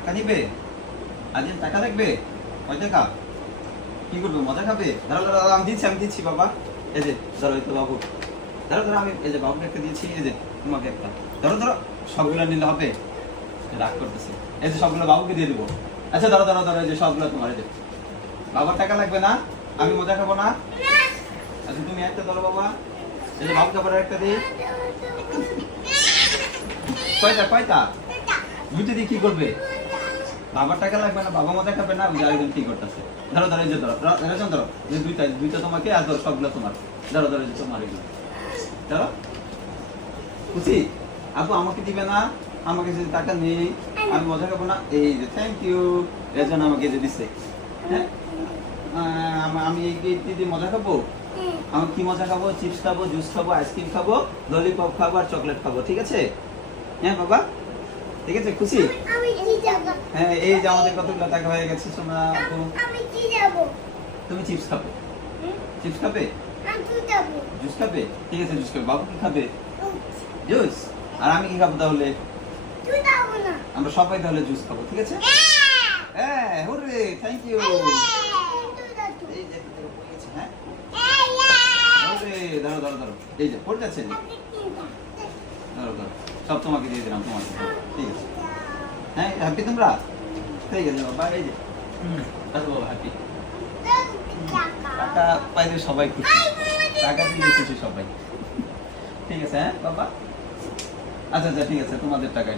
টাকা নিবে? আজ টাকা লাগবে? কয় টাকা? কি করবে? মজা খাবে? ধরো ধরো, আমি দিচ্ছি আমি দিচ্ছি, বাবা। এই যে, ধরো, এই তো বাবু। ধরো ধরো, আমি, এই যে, বাবুকে একটা দিয়েছি, এই যে, তোমাকে একটা। ধরো ধরো, সবগুলো নিলে হবে। রাগ করতেছে। এই যে, সবগুলো বাবুকে দিয়ে দিবো। আচ্ছা ধরো ধরো ধরো, এই যে, সবগুলো তোমার, এই যে। বাবার টাকা লাগবে না? আমি মজা খাব না? আচ্ছা তুমি একটা ধরো, বাবা। এই যে, বাবুকে আবার একটা দিই কয়টা কয়টা? দুইটা দিয়ে কি করবে? বাবার টাকা লাগবে না বাবা মজা খাবে না যে আরেকজন কি করতেছে? ধরো ধরো এই যে ধরো ধরো, ধরো যে দুইটা দুইটা তোমাকে আর ধরো সবগুলো তোমার। ধরো ধরো যে তোমার এগুলো। ধরো। খুশি? আপু আমাকে দিবে না আমাকে যদি টাকা নেই আমি মজা খাব না। এই যে থ্যাংক ইউ এর জন্য আমাকে যে দিচ্ছে হ্যাঁ? আমি এই দিয়ে মজা খাব আমি কি মজা খাব? চিপস খাব জুস খাব আইসক্রিম খাব ললিপপ খাব আর চকলেট খাব ঠিক আছে? হ্যাঁ বাবা? ঠিক আছে খুশি? হ্যাঁ এই যে আমাদের কতগুলো টাকা হয়ে গেছে আমি কি যাব? তুমি চিপস খাবে? চিপস খাবে? যাব জুস খাবে। ঠিক আছে জুস খাবে। বাবু কি খাবে? জুস। আর আমি কি খাব তাহলে? আমরা সবাই তাহলে জুস খাব ঠিক আছে? হ্যাঁ! হুররে থ্যাংক ইউ পড়ে গেছে, হ্যাঁ? এই যে পড়ে যাচ্ছে। ধরো ধরো সব তোমাকে দিয়ে দিলাম তোমার ঠিক আছে। হ্যাঁ হ্যাপি তোমরা? ঠিক আছে বাবা, এই যে। বাবা হ্যাপি টাকা পাইলে সবাই খুশি। টাকা দিলে খুশি সবাই। ঠিক আছে হ্যাঁ বাবা? আচ্ছা আচ্ছা ঠিক আছে, তোমাদের টাকা